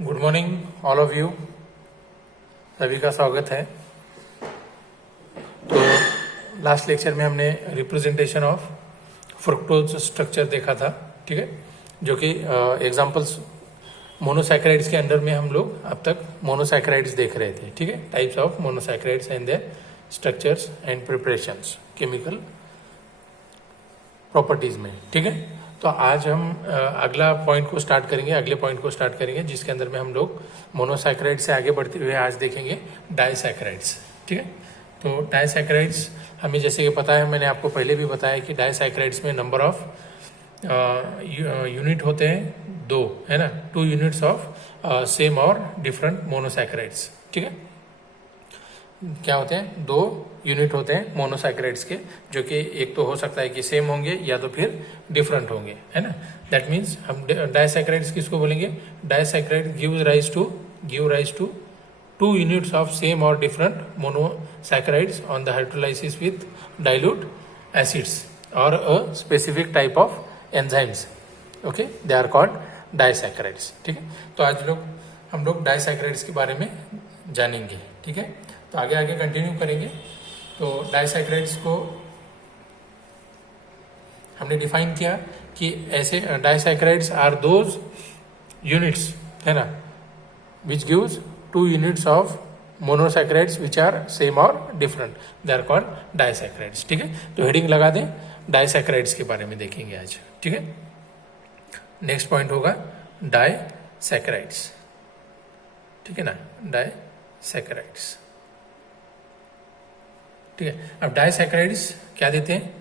Good morning all of you, सभी का स्वागत है। तो लास्ट लेक्चर में हमने रिप्रेजेंटेशन ऑफ फ्रुक्टोज स्ट्रक्चर देखा था, ठीक है, जो कि एग्जांपल्स मोनोसैकेराइड्स के अंडर में हम लोग अब तक मोनोसैकेराइड्स देख रहे थे, ठीक है, types of monosaccharides and their structures and preparations chemical properties में, ठीक है। तो आज हम अगला पॉइंट को स्टार्ट करेंगे, अगले पॉइंट को स्टार्ट करेंगे, जिसके अंदर में हम लोग मोनोसैकेराइड से आगे बढ़ते हुए आज देखेंगे डाइसैकेराइड्स, ठीक है। तो डाइसैकेराइड्स हमें जैसे कि पता है, मैंने आपको पहले भी बताया कि डाइसैकेराइड्स में नंबर ऑफ यूनिट होते हैं दो, है ना, 2 यूनिट्स ऑफ सेम और डिफरेंट मोनोसैकेराइड्स, ठीक है। क्या होते हैं? 2 यूनिट होते हैं मोनोसैकेराइड्स के, जो कि एक तो हो सकता है कि सेम होंगे या तो फिर डिफरेंट होंगे, है ना। दैट मीन्स हम डाइसैकेराइड्स किसको बोलेंगे? Disaccharide give rise to 2 units of same और different monosaccharides on the hydrolysis with dilute acids और a specific type of enzymes, okay, they are called disaccharides, ठीक है। तो आज हम लोग डाइसैकेराइड्स के बारे में जानेंगे, ठीक है। तो आगे आगे कंटिन्यू करेंगे। तो डाइसैकेराइड्स को हमने डिफाइन किया कि ऐसे डाइसैकेराइड्स आर दोज यूनिट्स, है ना, which gives 2 units of monosaccharides which are same और different, they are called disaccharides, ठीक है। तो हेडिंग लगा दें, डाइसैकेराइड्स के बारे में देखेंगे आज, ठीक है। नेक्स्ट पॉइंट होगा डाइसैकेराइड्स, ठीक है ना, डाइसैकेराइड्स, ठीक है। अब डाइसैकेराइड्स क्या देते हैं?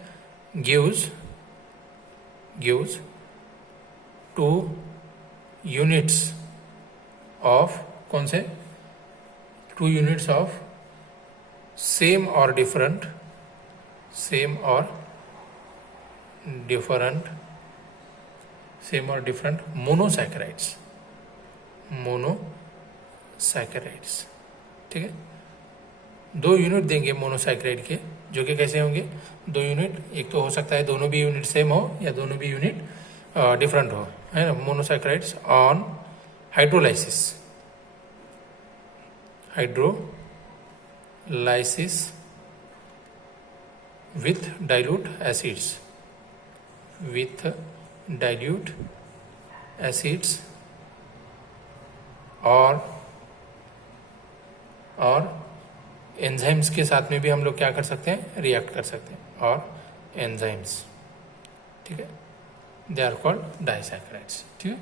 गिव्स 2 यूनिट्स ऑफ, कौन से? 2 यूनिट्स ऑफ सेम और डिफरेंट मोनोसैकेराइड्स, ठीक है। 2 यूनिट देंगे मोनोसैकेराइड के, जो कि कैसे होंगे? 2 यूनिट, एक तो हो सकता है दोनों भी यूनिट सेम हो या दोनों भी यूनिट डिफरेंट हो, है ना। Monosaccharides on hydrolysis with dilute acids और एंजाइम्स के साथ में भी हम लोग क्या कर सकते हैं? रिएक्ट कर सकते हैं, और एंजाइम्स, ठीक है, दे आर कॉल्ड डाइसैकेराइड्स, ठीक है।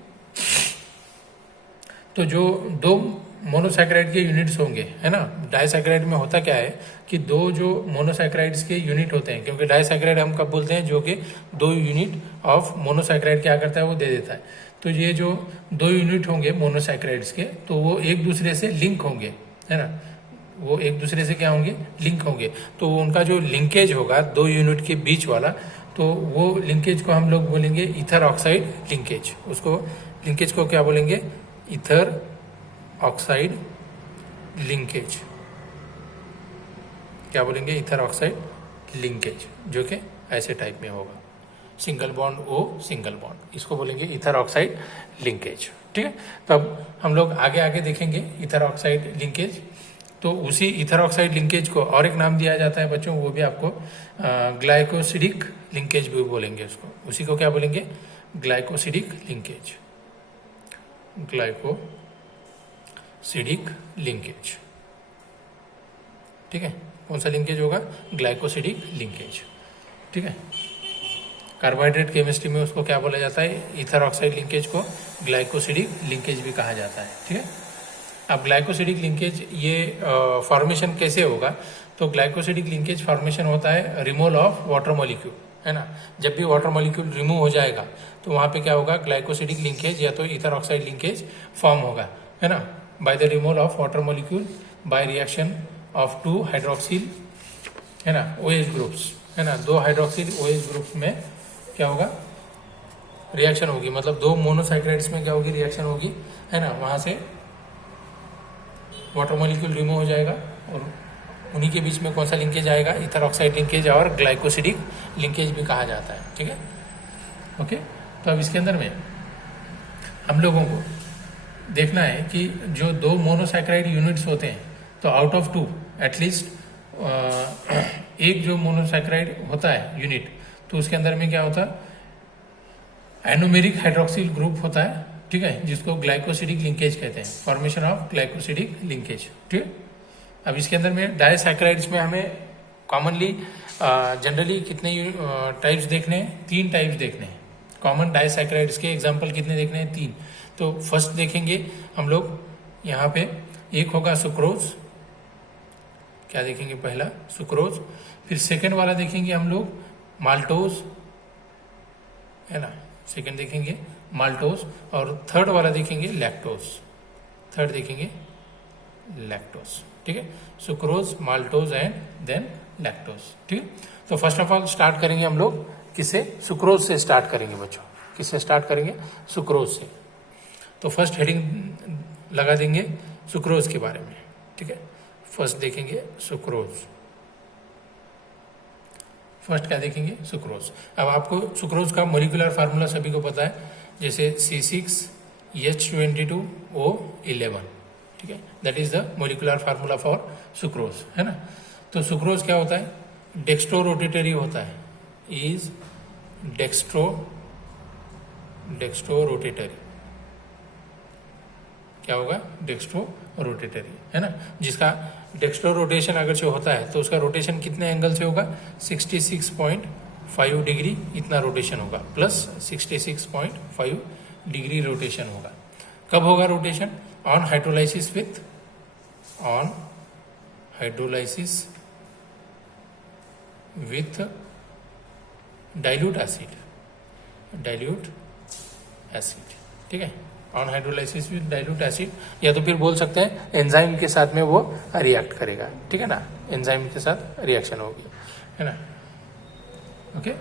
तो जो 2 मोनोसैकेराइड के यूनिट्स होंगे, है ना, डाइसैकेराइड में होता क्या है कि 2 जो मोनोसैकेराइड्स के यूनिट होते हैं, क्योंकि डाइसैकेराइड हम कब बोलते हैं? जो कि 2 यूनिट ऑफ मोनोसैकेराइड क्या करता है? वो दे देता है। तो ये जो 2 यूनिट होंगे मोनोसैकेराइड्स के, तो वो एक दूसरे से लिंक होंगे, है ना, वो एक दूसरे से क्या होंगे? लिंक होंगे। तो उनका जो लिंकेज होगा 2 यूनिट के बीच वाला, तो वो लिंकेज को हम लोग बोलेंगे ईथर ऑक्साइड लिंकेज। उसको लिंकेज को क्या बोलेंगे? Ether oxide linkage. क्या बोलेंगे? ईथर ऑक्साइड लिंकेज, जो कि ऐसे टाइप में होगा, single bond O single bond, इसको बोलेंगे ईथर ऑक्साइड लिंकेज, ठीक है। तब हम लोग आगे आगे देखेंगे ईथर ऑक्साइड लिंकेज। तो उसी ईथर ऑक्साइड लिंकेज को और एक नाम दिया जाता है बच्चों, वो भी आपको ग्लाइकोसिडिक लिंकेज भी बोलेंगे उसको। उसी को क्या बोलेंगे? ग्लाइकोसिडिक लिंकेज, ठीक है। कौन सा लिंकेज होगा? ग्लाइकोसिडिक लिंकेज, ठीक है। कार्बोहाइड्रेट केमिस्ट्री में उसको क्या बोला जाता है? ईथर ऑक्साइड लिंकेज को ग्लाइकोसिडिक लिंकेज भी कहा जाता है, ठीक है। अब ग्लाइकोसिडिक लिंकेज ये फॉर्मेशन कैसे होगा? तो ग्लाइकोसिडिक लिंकेज फॉर्मेशन होता है रिमूवल ऑफ वाटर मॉलिक्यूल, है ना। जब भी वाटर मॉलिक्यूल रिमूव हो जाएगा तो वहाँ पे क्या होगा? ग्लाइकोसिडिक लिंकेज या तो ईथर ऑक्साइड लिंकेज फॉर्म होगा, है ना, by the removal of water molecule by reaction of 2 hydroxyl, है ना, OH ग्रुप्स, है ना। 2 हाइड्रोक्सिल OH ग्रुप्स में क्या होगा? रिएक्शन होगी, मतलब 2 मोनोसैकेराइड्स में क्या होगी? रिएक्शन होगी, है ना। वहाँ से वाटर मॉलिक्यूल रिमूव हो जाएगा और उन्हीं के बीच में कौन सा लिंकेज आएगा? ईथर ऑक्साइड लिंकेज और ग्लाइकोसिडिक लिंकेज भी कहा जाता है, ठीक है, ओके। तो अब इसके अंदर में हम लोगों को देखना है कि जो दो मोनोसैकेराइड यूनिट्स होते हैं तो आउट ऑफ टू एटलीस्ट एक जो मोनोसैकेराइड होता है यूनिट तो उसके अंदर में क्या होता है एनोमेरिक हाइड्रोक्सिल ग्रुप होता है, ठीक है, जिसको ग्लाइकोसिडिक लिंकेज कहते हैं, फॉर्मेशन ऑफ ग्लाइकोसिडिक लिंकेज। ठीक है, अब इसके अंदर में डाइसैकेराइड्स में हमें कॉमनली जनरली कितने टाइप्स देखने हैं? 3 टाइप्स देखने हैं। कॉमन डाइसैकेराइड्स के एग्जांपल कितने देखने हैं? 3। तो फर्स्ट देखेंगे हम लोग यहाँ पे, एक होगा सुक्रोज, क्या देखेंगे? पहला सुक्रोज। फिर सेकेंड वाला देखेंगे हम लोग माल्टोज, है ना, सेकेंड देखेंगे माल्टोज। और थर्ड वाला देखेंगे लैक्टोज, थर्ड देखेंगे लैक्टोज। ठीक है, sucrose, maltose and then lactose. ठीक है, तो फर्स्ट ऑफ ऑल स्टार्ट करेंगे हम लोग किससे? सुक्रोज से स्टार्ट करेंगे बच्चों। किससे स्टार्ट करेंगे? सुक्रोज से। तो फर्स्ट हेडिंग लगा देंगे सुक्रोज के बारे में। ठीक है, फर्स्ट देखेंगे सुक्रोज। फर्स्ट क्या देखेंगे? सुक्रोज। अब आपको सुक्रोज का मोलिकुलर फार्मूला सभी को पता है, जैसे C6H22O11। ठीक है, that is the molecular formula for sucrose, है ना। तो सुक्रोज क्या होता है? डेक्स्ट्रो रोटेटरी होता है, इज डेक्स्ट्रो रोटेटरी। क्या होगा? डेक्स्ट्रो रोटेटरी, है ना, जिसका डेक्स्ट्रो रोटेशन अगर जो होता है तो उसका रोटेशन कितने एंगल से होगा? 66.5 डिग्री इतना रोटेशन होगा, प्लस 66.5 डिग्री रोटेशन होगा। कब होगा rotation? On hydrolysis with dilute acid. ठीक है, on hydrolysis with dilute acid, या तो फिर बोल सकते हैं एंजाइम के साथ में वो रिएक्ट करेगा। ठीक है ना, एंजाइम के साथ रिएक्शन होगी, है ना। ओके,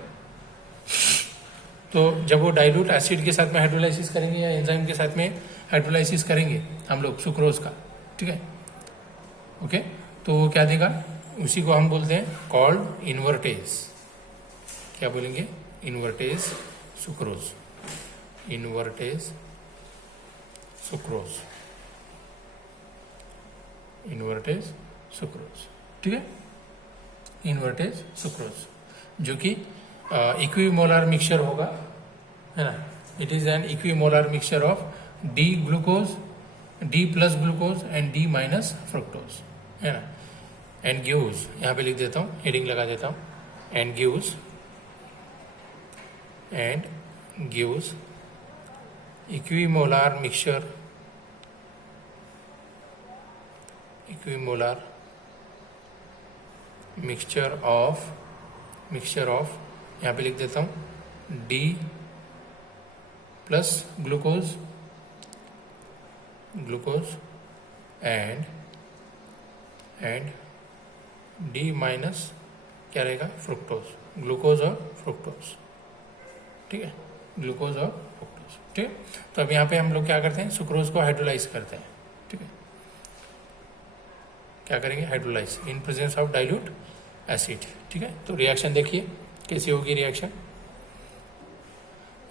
तो जब वो डाइल्यूट एसिड के साथ में हाइड्रोलाइसिस करेंगे या एंजाइम के साथ में हाइड्रोलाइसिस करेंगे हम लोग सुक्रोज का, ठीक है, ओके, तो वो क्या देगा? उसी को हम बोलते हैं कॉल्ड इन्वर्टेज। क्या बोलेंगे? Invertase sucrose, invertase sucrose, invertase sucrose. ठीक है, इन्वर्टेज सुक्रोज, जो कि इक्विमोलर मिक्सचर होगा, है ना। It is an equimolar mixture of D glucose, D plus glucose and D minus fructose, है ना। एंड गिव्स, यहाँ पे लिख देता हूँ, हेडिंग लगा देता हूँ, and gives equimolar mixture of यहाँ पे लिख देता हूँ D plus glucose and D minus क्या रहेगा? फ्रुक्टोज, ग्लूकोज और फ्रुक्टोज। ठीक है, ग्लूकोज और फ्रुक्टोज। ठीक है, तो अब यहाँ पे हम लोग क्या करते हैं? सुक्रोज को हाइड्रोलाइज करते हैं। ठीक है, क्या करेंगे? Hydrolyse in presence of dilute acid. ठीक है, तो रिएक्शन देखिए कैसी होगी रिएक्शन।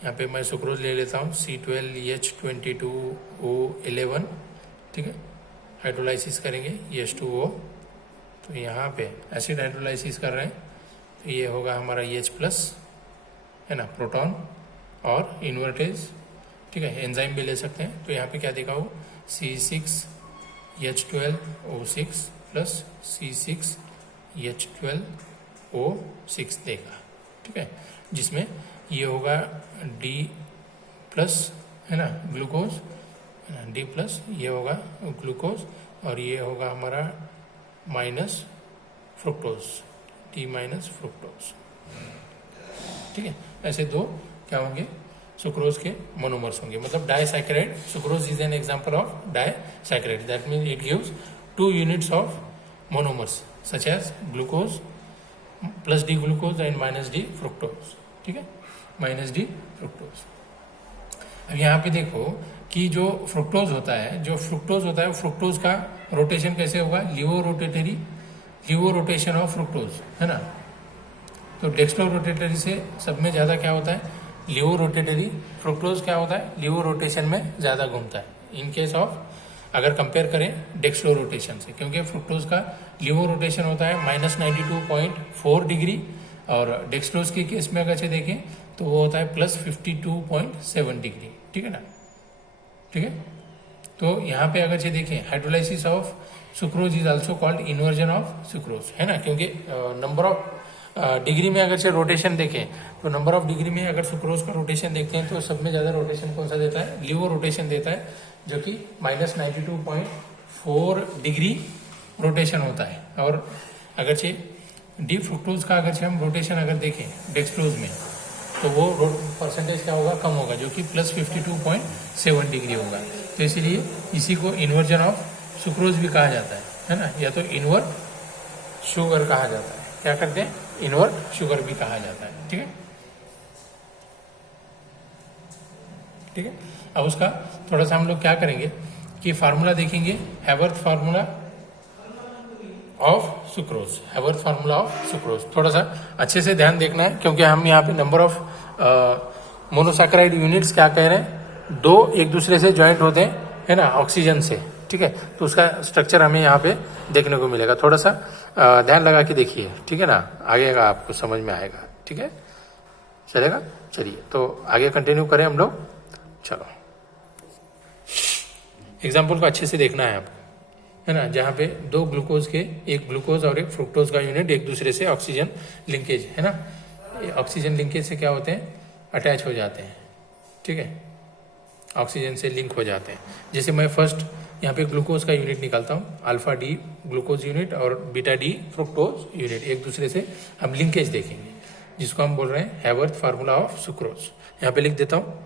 यहाँ पे मैं सुक्रोज ले लेता हूँ C12H22O11। ठीक है, हाइड्रोलाइसिस करेंगे H2O, तो यहाँ पे एसिड हाइड्रोलाइसिस कर रहे हैं, तो ये होगा हमारा H प्लस, है ना, प्रोटॉन और इन्वर्टेज। ठीक है, एंजाइम भी ले सकते हैं। तो यहाँ पे क्या देखा हो? C6H12O6 प्लस C6H12O6 देगा। ठीक है, जिसमें ये होगा D प्लस, है ना, ग्लूकोज, है ना, D प्लस, ये होगा ग्लूकोज, और ये होगा हमारा minus fructose, D minus fructose. ठीक है, ऐसे दो क्या होंगे? सुक्रोज के मोनोमर्स होंगे, मतलब disaccharide. Sucrose is an example of disaccharide, that means it gives 2 units of monomers such as glucose plus D glucose and minus D fructose. ठीक है, माइनस D फ्रुक्टोज। अब यहाँ पे देखो कि जो फ्रुक्टोज होता है, फ्रुक्टोज का रोटेशन कैसे होगा? लिवो रोटेशन ऑफ फ्रुक्टोज, है ना। तो डेक्स्ट्रो रोटेटरी से सब में ज्यादा क्या होता है? लिवो रोटेटरी। फ्रुक्टोज क्या होता है? लिवो रोटेशन में ज्यादा घूमता है, इन केस ऑफ अगर कंपेयर करें डेक्स्लो रोटेशन से, क्योंकि फ्रुक्टोज का लिवो रोटेशन होता है -92.4 डिग्री और डेक्स्ट्रोज के केस में अगर देखें तो वो होता है +52.7 डिग्री। ठीक है ना, ठीक है। तो यहाँ पे अगर देखें hydrolysis of sucrose is also called inversion of sucrose, है ना, क्योंकि नंबर ऑफ डिग्री में अगर रोटेशन देखें तो नंबर ऑफ डिग्री में अगर सुक्रोज का रोटेशन देखते हैं तो सब में ज़्यादा रोटेशन कौन सा देता है, लिवो रोटेशन देता है, जो कि -92.4 डिग्री रोटेशन होता है। और अगर डी फ्रुक्टोज का अगर हम रोटेशन अगर देखें डेक्स्ट्रोज में तो वो परसेंटेज क्या होगा, कम होगा, जो कि +52.7 डिग्री होगा। तो इसलिए इसी को इन्वर्जन ऑफ सुक्रोज भी कहा जाता है ना, या तो इनवर्ट शुगर कहा जाता है। क्या करते हैं, इनवर्ट शुगर भी कहा जाता है। ठीक है, ठीक है। अब उसका थोड़ा सा हम लोग क्या करेंगे कि फार्मूला देखेंगे, Haworth formula of sucrose, Haworth formula of sucrose. थोड़ा सा अच्छे से ध्यान देखना है, क्योंकि हम यहाँ पे नंबर ऑफ मोनोसैकेराइड यूनिट्स क्या कह रहे हैं, दो एक दूसरे से ज्वाइंट होते हैं, है ना, ऑक्सीजन से। ठीक है, तो उसका स्ट्रक्चर हमें यहाँ पे देखने को मिलेगा। थोड़ा सा ध्यान लगा के देखिए, ठीक है ना, आगे का आपको समझ में आएगा। ठीक है, चलेगा। चलिए तो आगे कंटिन्यू करें हम लोग। चलो एग्जाम्पल को अच्छे से देखना है आपको, है ना, जहाँ पे दो ग्लूकोज के, एक ग्लूकोज और एक फ्रुक्टोज का यूनिट एक दूसरे से ऑक्सीजन लिंकेज, है ना, ऑक्सीजन लिंकेज से क्या होते हैं, अटैच हो जाते हैं। ठीक है, ऑक्सीजन से लिंक हो जाते हैं। जैसे मैं फर्स्ट यहाँ पे ग्लूकोज का यूनिट निकालता हूँ, अल्फा डी ग्लूकोज यूनिट और बीटा डी फ्रुक्टोज यूनिट, एक दूसरे से हम लिंकेज देखेंगे, जिसको हम बोल रहे हैं हैवर्थ फार्मूला ऑफ सुक्रोज। यहाँ पे लिख देता हूँ,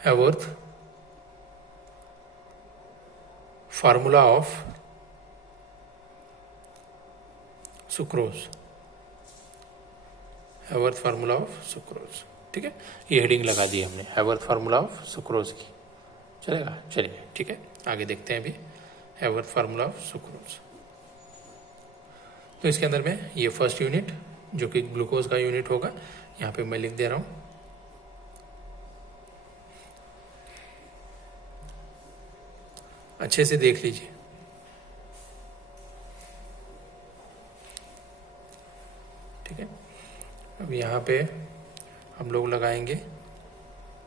Haworth formula of sucrose, Haworth formula of sucrose. ठीक है, ये हेडिंग लगा दी हमने, हैवर्थ फार्मूला ऑफ सुक्रोज की। चलेगा, चलिए ठीक है, आगे देखते हैं अभी हैवर्थ फार्मूला ऑफ सुक्रोज। तो इसके अंदर में ये फर्स्ट यूनिट जो कि ग्लूकोज का यूनिट होगा, यहाँ पे मैं लिख दे रहा हूँ, अच्छे से देख लीजिए। ठीक है, अब यहाँ पे हम लोग लगाएंगे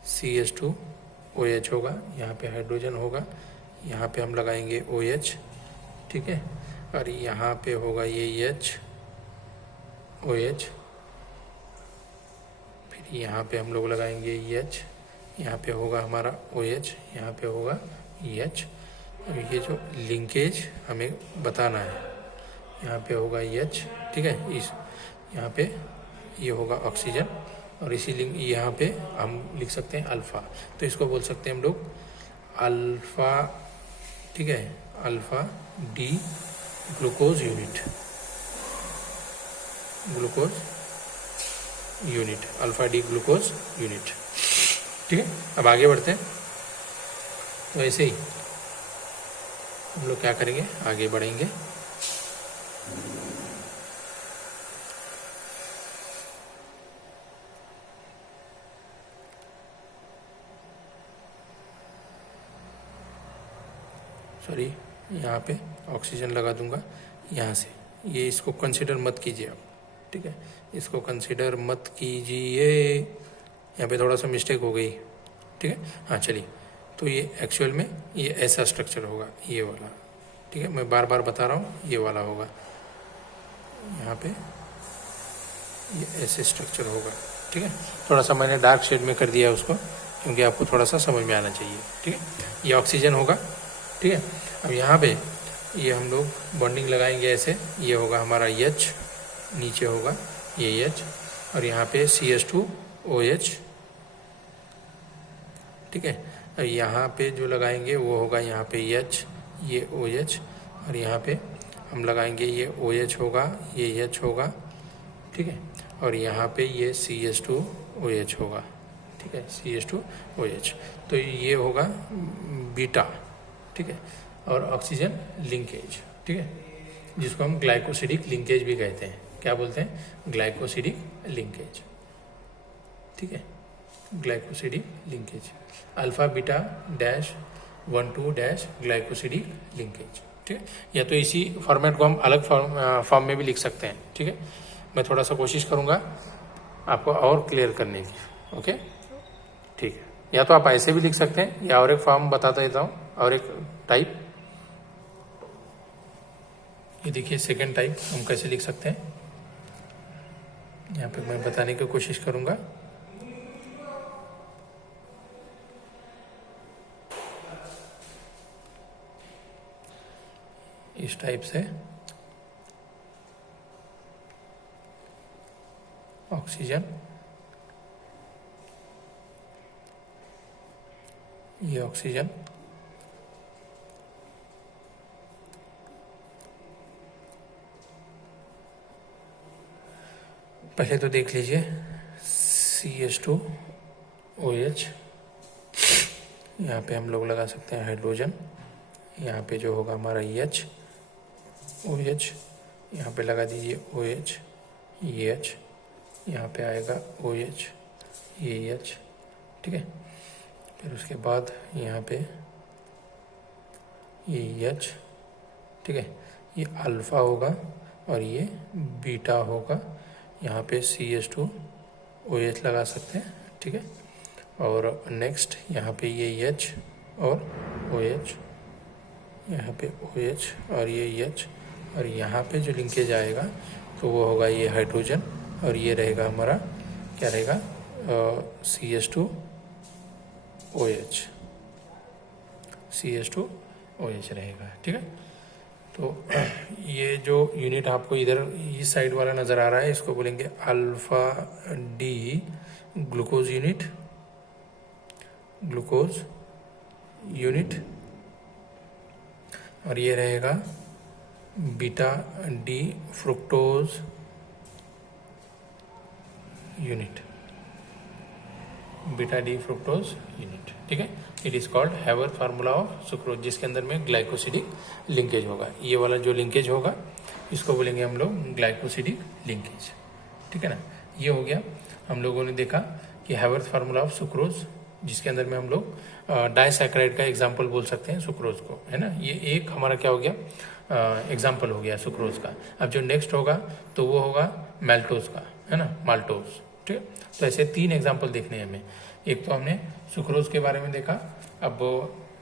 CH2OH होगा, यहाँ पे हाइड्रोजन होगा, यहाँ पे हम लगाएंगे OH। ठीक है, और यहाँ पे होगा ये OH, फिर यहाँ पे हम लोग लगाएंगे H, यहाँ पे होगा हमारा OH, यहाँ पे होगा H। अब ये जो लिंकेज हमें बताना है, यहाँ पे होगा H। ठीक है, इस यहाँ पे ये होगा ऑक्सीजन, और इसी लिंक यहाँ पे हम लिख सकते हैं अल्फ़ा, तो इसको बोल सकते हैं हम लोग अल्फ़ा। ठीक है, alpha D glucose unit, glucose unit, alpha D glucose unit. ठीक है, अब आगे बढ़ते हैं। तो ऐसे ही हम लोग क्या करेंगे, आगे बढ़ेंगे। सॉरी, यहाँ पे ऑक्सीजन लगा दूंगा यहाँ से, ये इसको कंसीडर मत कीजिए आप। ठीक है, इसको कंसीडर मत कीजिए, यहाँ पे थोड़ा सा मिस्टेक हो गई। ठीक है, हाँ चलिए, तो ये एक्चुअल में ये ऐसा स्ट्रक्चर होगा, ये वाला। ठीक है, मैं बार बार बता रहा हूँ, ये वाला होगा, यहाँ पे ये ऐसे स्ट्रक्चर होगा। ठीक है, थोड़ा सा मैंने डार्क शेड में कर दिया उसको, क्योंकि आपको थोड़ा सा समझ में आना चाहिए। ठीक है, ये ऑक्सीजन होगा। ठीक है, अब यहाँ पे ये हम लोग बॉन्डिंग लगाएंगे ऐसे, ये होगा हमारा H, नीचे होगा ये H, और यहाँ पे CH2OH। ठीक है, और यहाँ पे जो लगाएंगे वो होगा यहाँ पे H, ये OH, और यहाँ पे हम लगाएंगे ये OH होगा, ये H होगा। ठीक है, और यहाँ पे ये CH2OH होगा। ठीक है, CH2OH, तो ये होगा बीटा। ठीक है, और ऑक्सीजन लिंकेज। ठीक है, जिसको हम ग्लाइकोसिडिक लिंकेज भी कहते हैं। क्या बोलते हैं, ग्लाइकोसिडिक लिंकेज। ठीक है, glycosidic linkage, alpha beta dash 1,2 dash glycosidic linkage. ठीक है, या तो इसी फॉर्मेट को हम अलग फॉर्म में भी लिख सकते हैं। ठीक है, मैं थोड़ा सा कोशिश करूंगा आपको और क्लियर करने की। ओके, ठीक है, या तो आप ऐसे भी लिख सकते हैं या और एक फॉर्म बताता देता हूँ, और एक टाइप। ये देखिए सेकेंड टाइप हम कैसे लिख सकते हैं, यहाँ पे मैं बताने की कोशिश करूंगा। इस टाइप से ऑक्सीजन, ये ऑक्सीजन, पहले तो देख लीजिए CH2OH, यहाँ पे हम लोग लगा सकते हैं हाइड्रोजन, यहाँ पे जो होगा हमारा OH, यहाँ पे लगा दीजिए OH, EH, यहाँ पे आएगा OH, EH। ठीक है, फिर उसके बाद यहाँ पे ये EH। ठीक है, ये अल्फा होगा और ये बीटा होगा, यहाँ पे CH2OH लगा सकते हैं। ठीक है, और नेक्स्ट यहाँ पे ये H और OH, यहाँ पे OH और ये H, और यहाँ पे जो लिंकेज आएगा तो वो होगा ये हाइड्रोजन, और ये रहेगा हमारा क्या रहेगा CH2OH रहेगा। ठीक है, तो ये जो यूनिट आपको इधर इस साइड वाला नज़र आ रहा है, इसको बोलेंगे अल्फा डी ग्लूकोज यूनिट, और ये रहेगा बीटा डी फ्रुक्टोज यूनिट, ठीक है। It is called हैवर्थ formula of sucrose, जिसके अंदर में ग्लाइकोसिडिक लिंकेज होगा। ये वाला जो लिंकेज होगा इसको बोलेंगे हम लोग ग्लाइकोसिडिक लिंकेज। ठीक है ना, ये हो गया। हम लोगों ने देखा कि हैवर्थ फार्मूला ऑफ सुक्रोज, जिसके अंदर में हम लोग डाइसैकेराइड का एग्जाम्पल बोल सकते हैं सुक्रोज को, है ना। ये एक हमारा क्या हो गया, एग्जाम्पल हो गया सुक्रोज का। अब जो नेक्स्ट होगा तो वो होगा मैल्टोज का, है ना, माल्टोज। ठीक है, तो ऐसे 3 एग्जाम्पल देखने हैं हमें। एक तो हमने सुक्रोज के बारे में देखा, अब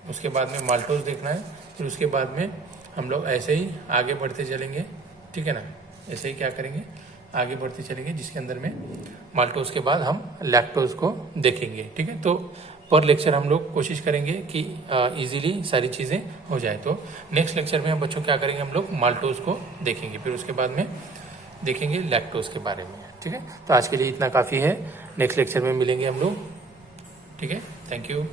उसके बाद में माल्टोज देखना है, फिर उसके बाद में हम लोग ऐसे ही आगे बढ़ते चलेंगे। ठीक है ना, ऐसे ही क्या करेंगे, आगे बढ़ते चलेंगे, जिसके अंदर में माल्टोज के बाद हम लैक्टोज को देखेंगे। ठीक है, तो पर लेक्चर हम लोग कोशिश करेंगे कि इजीली सारी चीज़ें हो जाए। तो नेक्स्ट लेक्चर में हम बच्चों क्या करेंगे, हम लोग माल्टोज को देखेंगे, फिर उसके बाद में देखेंगे लैक्टोज के बारे में। ठीक है, तो आज के लिए इतना काफ़ी है। नेक्स्ट लेक्चर में मिलेंगे हम लोग। ठीक है, थैंक यू।